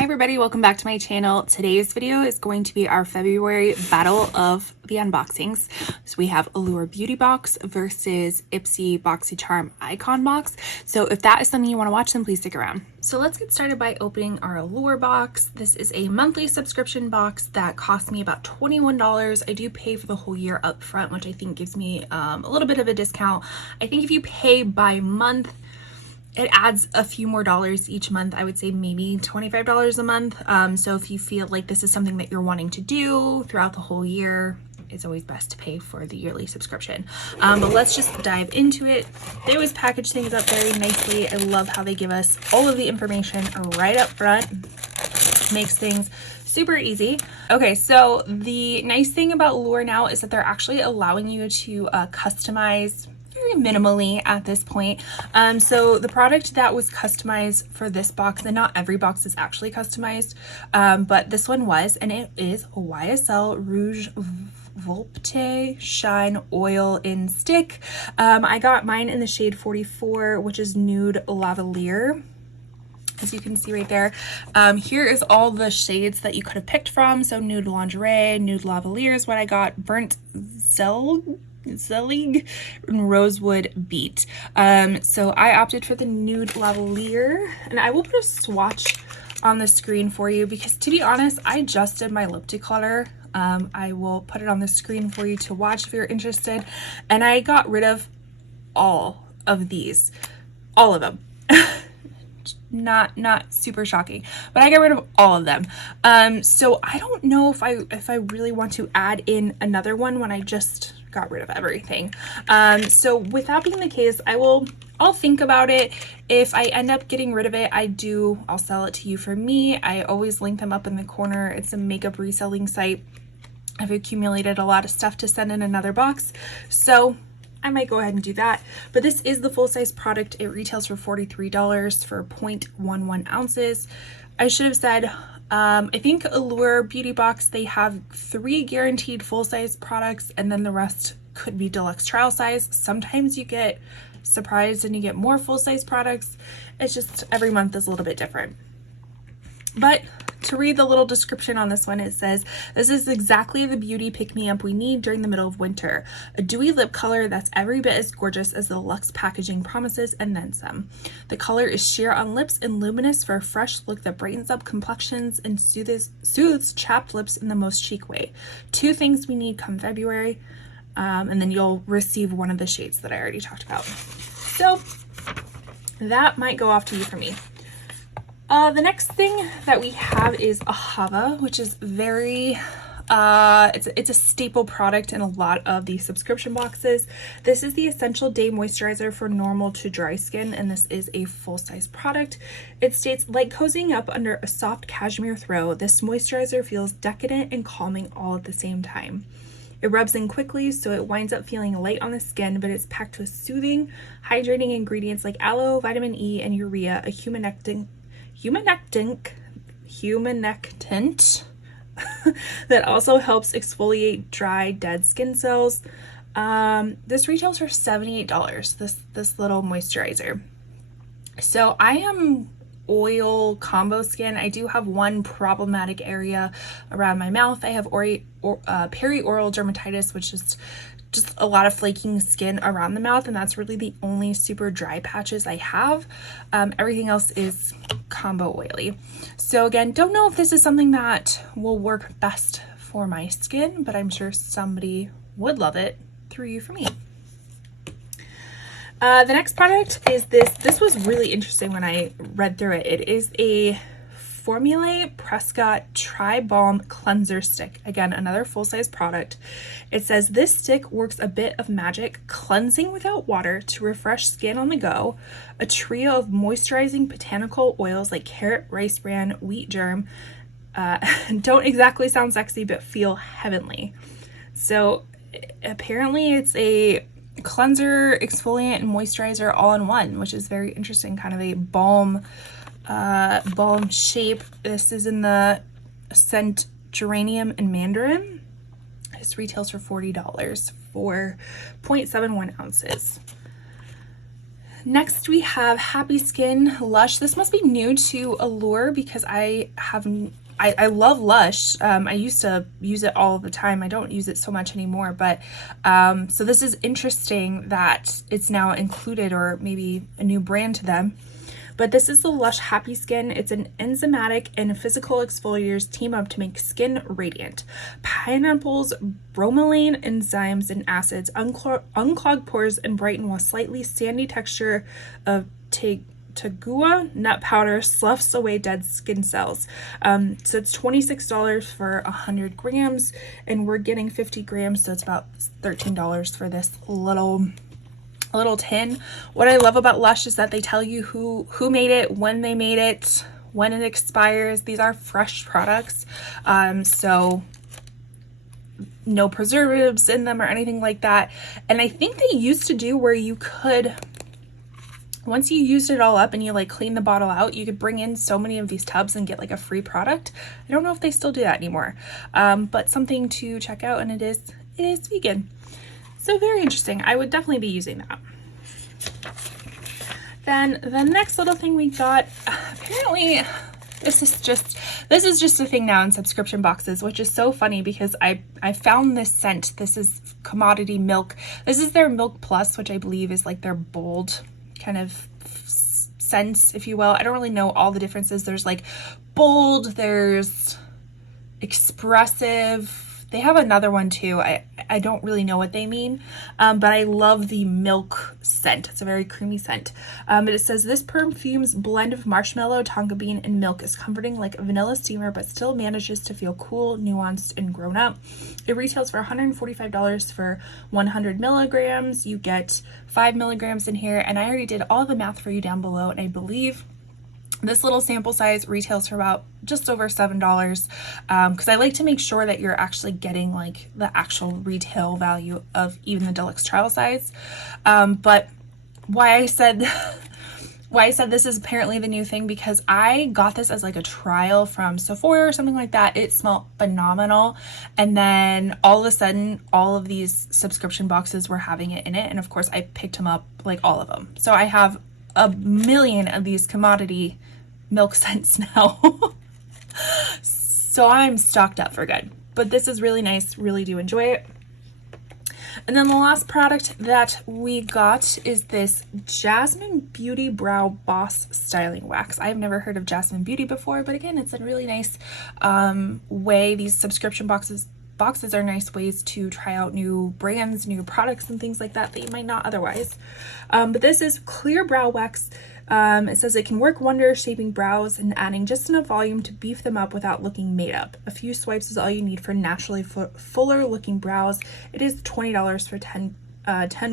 Hi everybody, welcome back to my channel. Today's video is going to be our February battle of the unboxings. So we have Allure Beauty Box versus Ipsy BoxyCharm Icon Box. So if that is something you want to watch, then please stick around. So let's get started by opening our Allure box. This is a monthly subscription box that cost me about $21. I do pay for the whole year up front, which I think gives me a little bit of a discount. I think if you pay by month, it adds a few more dollars each month. I would say maybe $25 a month. So if you feel like this is something that you're wanting to do throughout the whole year, it's always best to pay for the yearly subscription. But let's just dive into it. They always package things up very nicely. I love how they give us all of the information right up front. Makes things super easy. Okay, so the nice thing about Allure now is that they're actually allowing you to customize very minimally at this point. So the product that was customized for this box, and not every box is actually customized, but this one was, and it is YSL Rouge Volupté Shine Oil in Stick. I got mine in the shade 44, which is Nude Lavalier. As you can see right there, here is all the shades that you could have picked from. So Nude Lingerie, Nude Lavalier is what I got, Burnt Zelig and Rosewood Beet. So I opted for the Nude Lavalier, and I will put a swatch on the screen for you because, to be honest, I just did my lip declutter. I will put it on the screen for you to watch if you're interested. And I got rid of all of these, all of them. Not super shocking, but I got rid of all of them. So I don't know if I really want to add in another one when I just got rid of everything. So with that being the case, I'll think about it. If I end up getting rid of it, I'll sell it to you for me. I always link them up in the corner. It's a makeup reselling site. I've accumulated a lot of stuff to send in another box, so I might go ahead and do that. But this is the full-size product. It retails for $43 for 0.11 ounces. I should have said, I think Allure Beauty Box, they have 3 guaranteed full-size products, and then the rest could be deluxe trial size. Sometimes you get surprised and you get more full-size products. It's just every month is a little bit different. But to read the little description on this one, it says, this is exactly the beauty pick-me-up we need during the middle of winter. A dewy lip color that's every bit as gorgeous as the luxe packaging promises, and then some. The color is sheer on lips and luminous for a fresh look that brightens up complexions and soothes chapped lips in the most chic way. 2 things we need come February, and then you'll receive one of the shades that I already talked about. So that might go off to you for me. The next thing that we have is Ahava, which is very, it's a staple product in a lot of the subscription boxes. This is the Essential Day Moisturizer for normal to dry skin, and this is a full-size product. It states, like cozying up under a soft cashmere throw, this moisturizer feels decadent and calming all at the same time. It rubs in quickly, so it winds up feeling light on the skin, but it's packed with soothing, hydrating ingredients like aloe, vitamin E, and urea, a humectant that also helps exfoliate dry, dead skin cells. This retails for $78, this little moisturizer. So I am oil combo skin. I do have one problematic area around my mouth. I have perioral dermatitis, which is just a lot of flaking skin around the mouth, and that's really the only super dry patches I have. Everything else is combo oily. So again, don't know if this is something that will work best for my skin, but I'm sure somebody would love it through you for me. The next product is this. This was really interesting when I read through it. It is a Formulae Prescott Tri-Balm Cleanser Stick. Again, another full-size product. It says this stick works a bit of magic, cleansing without water to refresh skin on the go. A trio of moisturizing botanical oils like carrot, rice bran, wheat germ don't exactly sound sexy, but feel heavenly. So apparently it's a cleanser, exfoliant, and moisturizer all in one, which is very interesting, kind of a balm shape. This is in the scent geranium and mandarin. This retails for $40 for 0.71 ounces. Next we have Happy Skin Lush. This must be new to Allure because I love Lush. I used to use it all the time. I don't use it so much anymore, but so this is interesting that it's now included, or maybe a new brand to them. But this is the Lush Happy Skin. It's an enzymatic and physical exfoliators team up to make skin radiant. Pineapples, bromelain enzymes and acids unclog pores and brighten, while slightly sandy texture of Tagua nut powder sloughs away dead skin cells. So it's $26 for 100 grams, and we're getting 50 grams, so it's about $13 for this little tin. What I love about Lush is that they tell you who made it, when they made it, when it expires. These are fresh products, so no preservatives in them or anything like that. And I think they used to do where you could, once you used it all up and you like clean the bottle out, you could bring in so many of these tubs and get like a free product. I don't know if they still do that anymore, but something to check out, and it is vegan. So very interesting. I would definitely be using that. Then the next little thing we got, apparently this is just a thing now in subscription boxes, which is so funny because I found this scent. This is Commodity Milk. This is their Milk Plus, which I believe is like their bold kind of scents, if you will. I don't really know all the differences. There's like bold, there's expressive. They have another one too. I don't really know what they mean, but I love the milk scent. It's a very creamy scent. But it says this perfume's blend of marshmallow, tonka bean, and milk is comforting like a vanilla steamer, but still manages to feel cool, nuanced, and grown up. It retails for $145 for 100 milligrams. You get 5 milligrams in here, and I already did all the math for you down below, and I believe this little sample size retails for about just over $7, because I like to make sure that you're actually getting like the actual retail value of even the deluxe trial size. But why I said this is apparently the new thing, because I got this as like a trial from Sephora or something like that. It smelled phenomenal, and then all of a sudden all of these subscription boxes were having it in it, and of course I picked them up, like all of them. So I have a million of these commodity milk scents now. So I'm stocked up for good, but this is really nice. Really do enjoy it. And then the last product that we got is this Jasmine Beauty Brow Boss Styling Wax. I've never heard of Jasmine Beauty before, but again, it's a really nice way. These subscription boxes are nice ways to try out new brands, new products, and things like that that you might not otherwise. But this is clear brow wax. It says it can work wonders shaping brows and adding just enough volume to beef them up without looking made up. A few swipes is all you need for naturally fuller looking brows. It is $20 for 10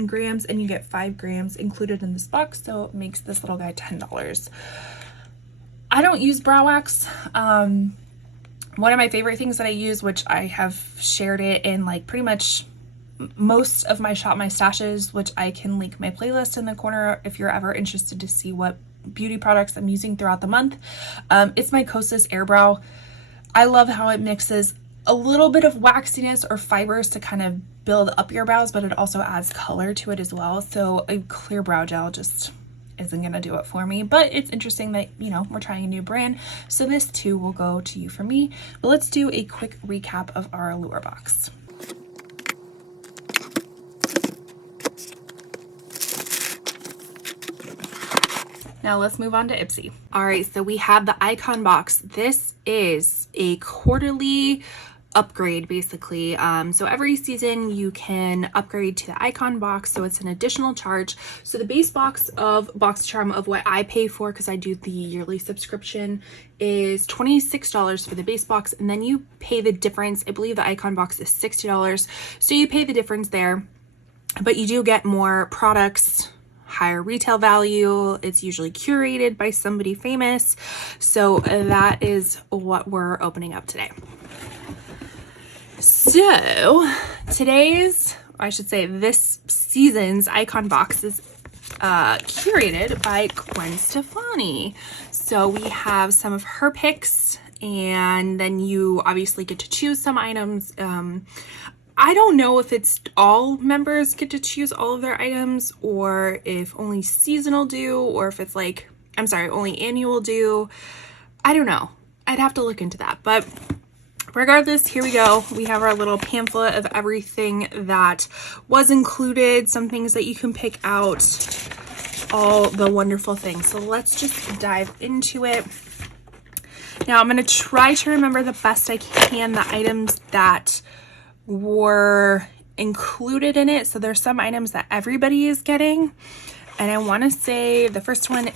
grams, and you get 5 grams included in this box, so it makes this little guy $10. I don't use brow wax. One of my favorite things that I use, which I have shared it in like pretty much most of my Shop My Stashes, which I can link my playlist in the corner if you're ever interested to see what beauty products I'm using throughout the month. It's my Kosas Air Brow. I love how it mixes a little bit of waxiness or fibers to kind of build up your brows, but it also adds color to it as well. So a clear brow gel just isn't gonna do it for me, but it's interesting that, you know, we're trying a new brand, so this too will go to you for me. But let's do a quick recap of our Allure box. Now let's move on to Ipsy. All right, so we have the Icon Box. This is a quarterly upgrade basically. So every season you can upgrade to the Icon Box, so it's an additional charge. So the base box of BoxyCharm of what I pay for, because I do the yearly subscription, is $26 for the base box, and then you pay the difference. I believe the Icon Box is $60, so you pay the difference there, but you do get more products, higher retail value. It's usually curated by somebody famous. So that is what we're opening up today. So this season's Icon Box is curated by Gwen Stefani. So we have some of her picks, and then you obviously get to choose some items. I don't know if it's all members get to choose all of their items, or if only seasonal do, or if it's like, I'm sorry, only annual do. I don't know. I'd have to look into that. But regardless, here we go. We have our little pamphlet of everything that was included, some things that you can pick out, all the wonderful things. So let's just dive into it. Now I'm going to try to remember the best I can the items that were included in it. So there's some items that everybody is getting. And I want to say the first one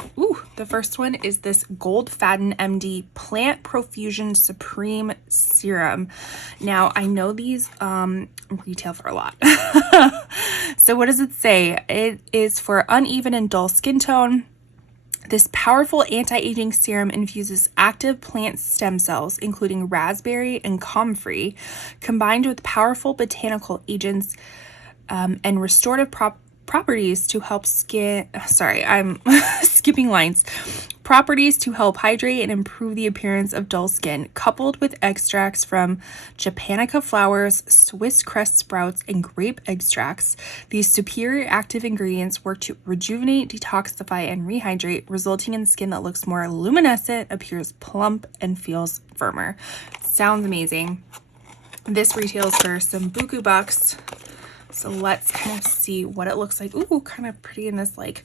is this Gold Faden MD Plant Profusion Supreme Serum. Now, I know these retail for a lot. So what does it say? It is for uneven and dull skin tone. This powerful anti-aging serum infuses active plant stem cells, including raspberry and comfrey, combined with powerful botanical agents and restorative properties to help skipping lines. Properties to help hydrate and improve the appearance of dull skin, coupled with extracts from japonica flowers, Swiss cress sprouts, and grape extracts. These superior active ingredients work to rejuvenate, detoxify, and rehydrate, resulting in skin that looks more luminescent, appears plump, and feels firmer. Sounds amazing. This retails for some buku bucks. So let's kind of see what it looks like. Ooh, kind of pretty in this like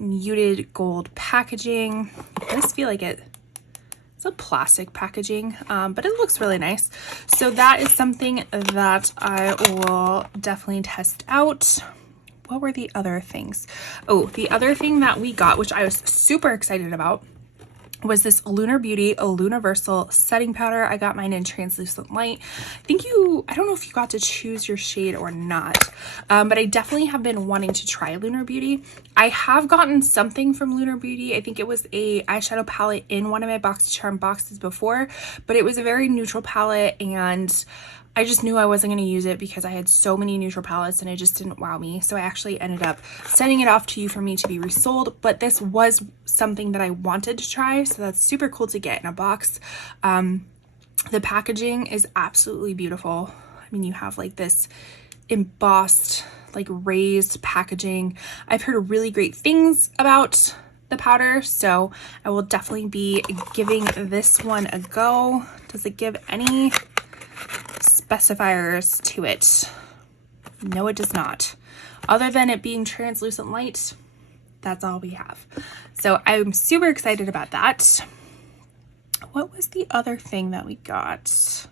muted gold packaging. It does feel like it's a plastic packaging, but it looks really nice. So that is something that I will definitely test out. What were the other things? Oh, the other thing that we got, which I was super excited about, was this Allure Beauty Universal Setting Powder. I got mine in Translucent Light. I don't know if you got to choose your shade or not, but I definitely have been wanting to try Allure Beauty. I have gotten something from Allure Beauty. I think it was a eyeshadow palette in one of my BoxyCharm boxes before, but it was a very neutral palette, and I just knew I wasn't going to use it because I had so many neutral palettes and it just didn't wow me. So I actually ended up sending it off to you for me to be resold, but this was something that I wanted to try. So that's super cool to get in a box. The packaging is absolutely beautiful. I mean, you have like this embossed, like raised packaging. I've heard really great things about the powder, so I will definitely be giving this one a go. Does it give any specifiers to it? No, it does not. Other than it being translucent light, that's all we have. So I'm super excited about that. What was the other thing that we got?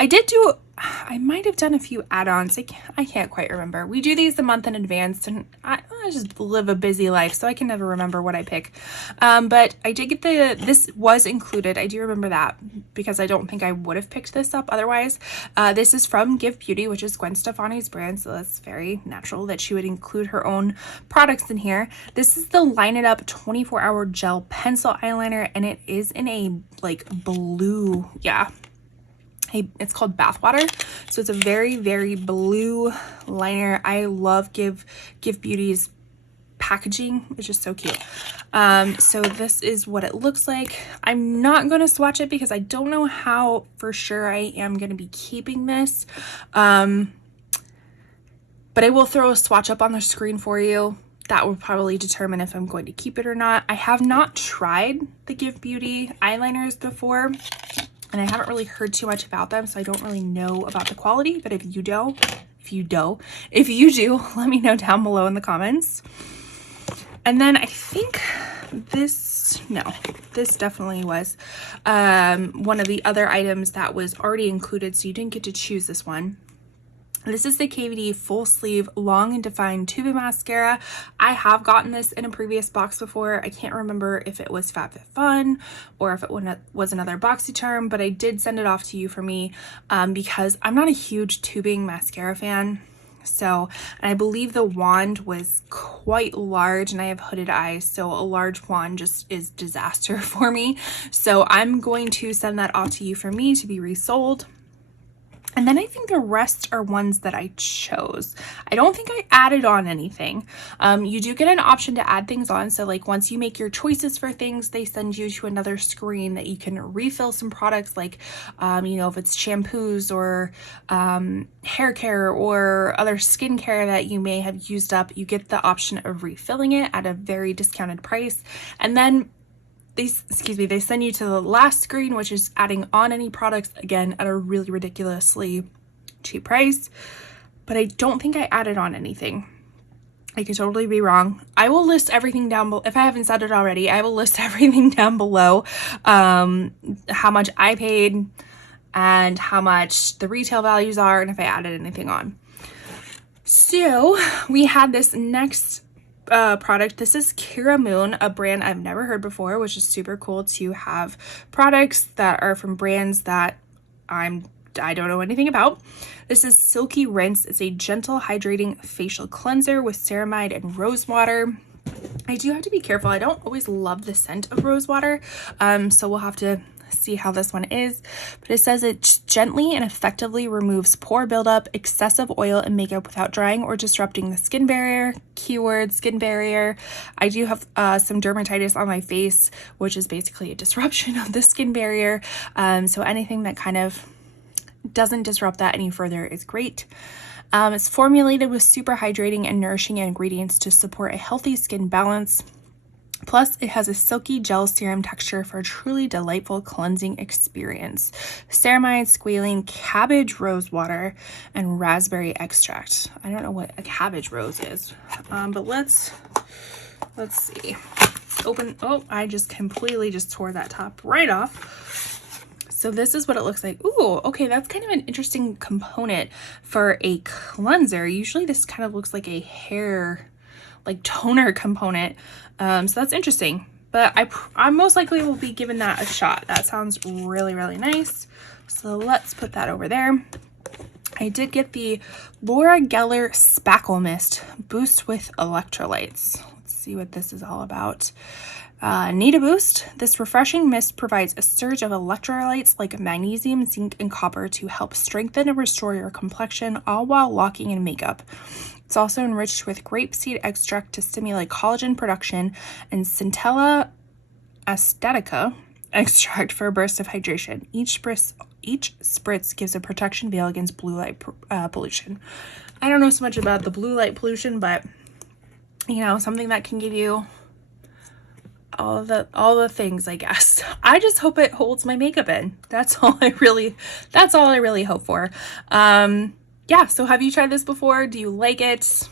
I might have done a few add-ons. I can't quite remember. We do these a month in advance, and I just live a busy life, so I can never remember what I pick. But I did get this was included. I do remember that because I don't think I would have picked this up otherwise. This is from Give Beauty, which is Gwen Stefani's brand, so that's very natural that she would include her own products in here. This is the Line It Up 24-Hour Gel Pencil Eyeliner, and it is in a like blue, it's called Bathwater. So it's a very, very blue liner. I love Give Beauty's packaging. It's just so cute. So this is what it looks like. I'm not going to swatch it because I don't know how for sure I am going to be keeping this. But I will throw a swatch up on the screen for you. That will probably determine if I'm going to keep it or not. I have not tried the Give Beauty eyeliners before, and I haven't really heard too much about them, so I don't really know about the quality. But if you do, let me know down below in the comments. And then I think this definitely was one of the other items that was already included, so you didn't get to choose this one. This is the KVD Full Sleeve Long and Defined Tubing Mascara. I have gotten this in a previous box before. I can't remember if it was FabFitFun or if it was another BoxyCharm, but I did send it off to you for me because I'm not a huge tubing mascara fan. So, and I believe the wand was quite large, and I have hooded eyes, so a large wand just is disaster for me. So I'm going to send that off to you for me to be resold. And then I think the rest are ones that I chose. I don't think I added on anything. You do get an option to add things on. So like once you make your choices for things, they send you to another screen that you can refill some products, like, you know, if it's shampoos or hair care or other skincare that you may have used up, you get the option of refilling it at a very discounted price. And then they send you to the last screen, which is adding on any products, again, at a really ridiculously cheap price. But I don't think I added on anything. I could totally be wrong. I will list everything down below. If I haven't said it already, I will list everything down below. How much I paid and how much the retail values are, and if I added anything on. So we had this next product. This is Kira Moon, a brand I've never heard before, which is super cool to have products that are from brands that I don't know anything about. This is Silky Rinse. It's a gentle hydrating facial cleanser with ceramide and rose water. I do have to be careful. I don't always love the scent of rose water, so we'll have to see how this one is. But it says it gently and effectively removes pore buildup, excessive oil, and makeup without drying or disrupting the skin barrier. Keyword skin barrier. I do have some dermatitis on my face, which is basically a disruption of the skin barrier. So anything that kind of doesn't disrupt that any further is great. It's formulated with super hydrating and nourishing ingredients to support a healthy skin balance. Plus, it has a silky gel serum texture for a truly delightful cleansing experience. Ceramide, squalene, cabbage rose water, and raspberry extract. I don't know what a cabbage rose is, but let's see. Open. Oh, I just completely just tore that top right off. So this is what it looks like. Ooh, okay, that's kind of an interesting component for a cleanser. Usually this kind of looks like a hair, like toner component. So that's interesting, but I most likely will be giving that a shot. That sounds really, really nice. So let's put that over there. I did get the Laura Geller Spackle Mist Boost with Electrolytes. Let's see what this is all about. Need a boost? This refreshing mist provides a surge of electrolytes like magnesium, zinc, and copper to help strengthen and restore your complexion, all while locking in makeup. It's also enriched with grapeseed extract to stimulate collagen production and Centella aesthetica extract for a burst of hydration. Each spritz gives a protection veil against blue light pollution. I don't know so much about the blue light pollution, but you know, something that can give you all the things, I guess. I just hope it holds my makeup in. That's all I really hope for. Yeah, so have you tried this before? Do you like it?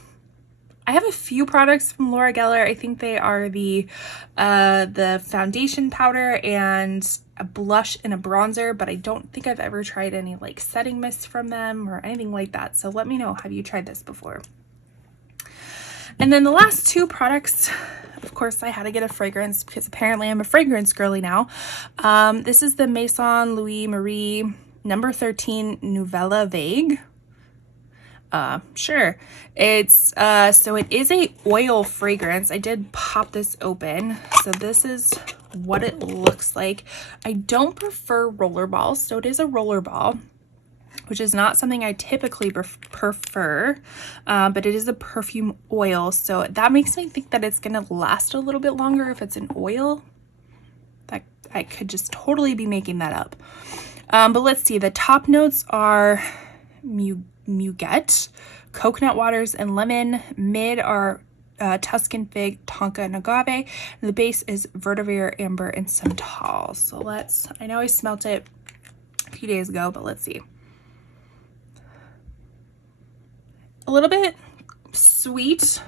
I have a few products from Laura Geller. I think they are the foundation powder and a blush and a bronzer, but I don't think I've ever tried any like setting mists from them or anything like that. So let me know, have you tried this before? And then the last two products, of course, I had to get a fragrance because apparently I'm a fragrance girly now. This is the Maison Louis Marie number 13 Nouvelle Vague. Sure. It's, so it is a oil fragrance. I did pop this open. So this is what it looks like. I don't prefer roller balls. So it is a roller ball, which is not something I typically prefer, but it is a perfume oil. So that makes me think that it's going to last a little bit longer if it's an oil. That I could just totally be making that up. But let's see. The top notes are Muguet, coconut waters, and lemon. Mid are Tuscan fig, tonka, and agave. And the base is vetiver, amber, and santal. So I know I smelt it a few days ago, but let's see. A little bit sweet,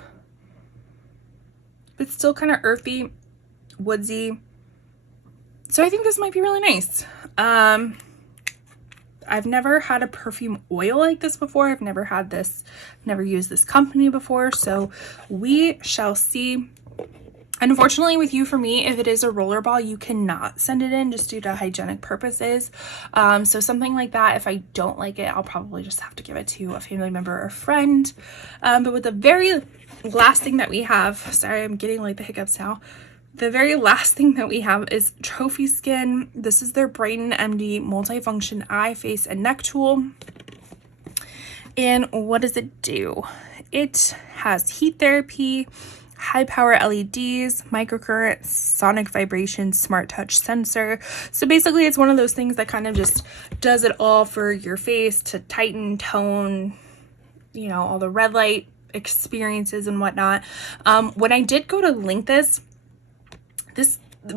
but still kind of earthy, woodsy. So I think this might be really nice. I've never had a perfume oil like this before. I've never used this company before. So we shall see. Unfortunately with You For Me, if it is a roller ball, you cannot send it in just due to hygienic purposes. So something like that, if I don't like it, I'll probably just have to give it to a family member or friend. But with the very last thing that we have, sorry, I'm getting like the hiccups now. The very last thing that we have is Trophy Skin. This is their Brighten MD Multifunction Eye, Face, and Neck Tool. And what does it do? It has heat therapy, high power LEDs, microcurrent, sonic vibration, smart touch sensor. So basically it's one of those things that kind of just does it all for your face to tighten, tone, you know, all the red light experiences and whatnot. When I did go to link this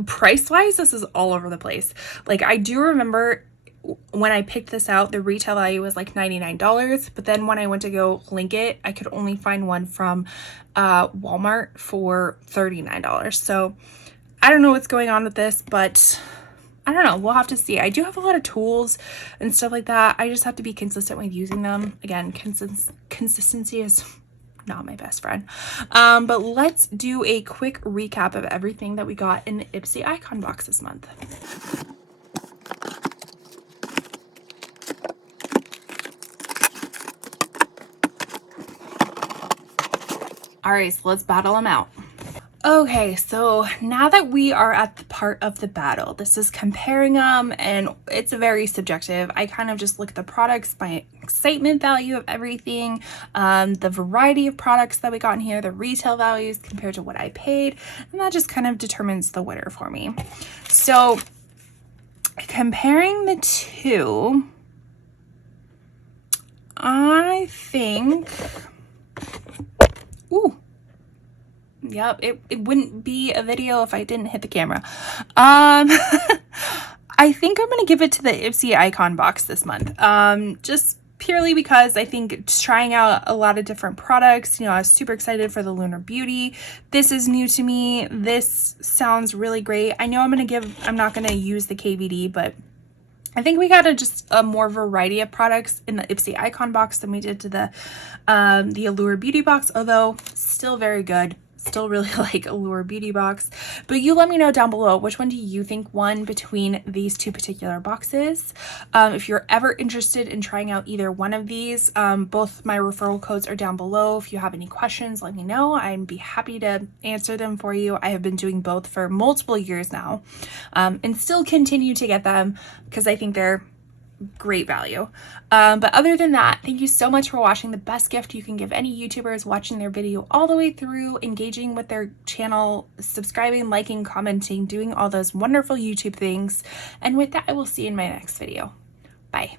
price wise, this is all over the place. Like, I do remember when I picked this out, the retail value was like $99, but then when I went to go link it, I could only find one from Walmart for $39. So I don't know what's going on with this, but I don't know. We'll have to see. I do have a lot of tools and stuff like that. I just have to be consistent with using them. Again, consistency is not my best friend. But let's do a quick recap of everything that we got in the Ipsy Icon Box this month. All right, so let's battle them out. Okay, so now that we are at the part of the battle, this is comparing them, and it's very subjective. I kind of just look at the products, my excitement value of everything, the variety of products that we got in here, the retail values compared to what I paid, and that just kind of determines the winner for me. So comparing the two, I think, ooh, yep, it wouldn't be a video if I didn't hit the camera. I think I'm gonna give it to the Ipsy Icon Box this month. Just purely because I think trying out a lot of different products, you know, I was super excited for the Allure Beauty. This is new to me. This sounds really great. I know I'm not gonna use the KVD, but I think we got just a more variety of products in the Ipsy Icon Box than we did to the Allure Beauty Box, although still very good. Still really like Allure Beauty Box. But you let me know down below, which one do you think won between these two particular boxes? If you're ever interested in trying out either one of these, both my referral codes are down below. If you have any questions, let me know. I'd be happy to answer them for you. I have been doing both for multiple years now, and still continue to get them because I think they're great value. But other than that, thank you so much for watching. The best gift you can give any YouTuber is watching their video all the way through, engaging with their channel, subscribing, liking, commenting, doing all those wonderful YouTube things. And with that, I will see you in my next video. Bye.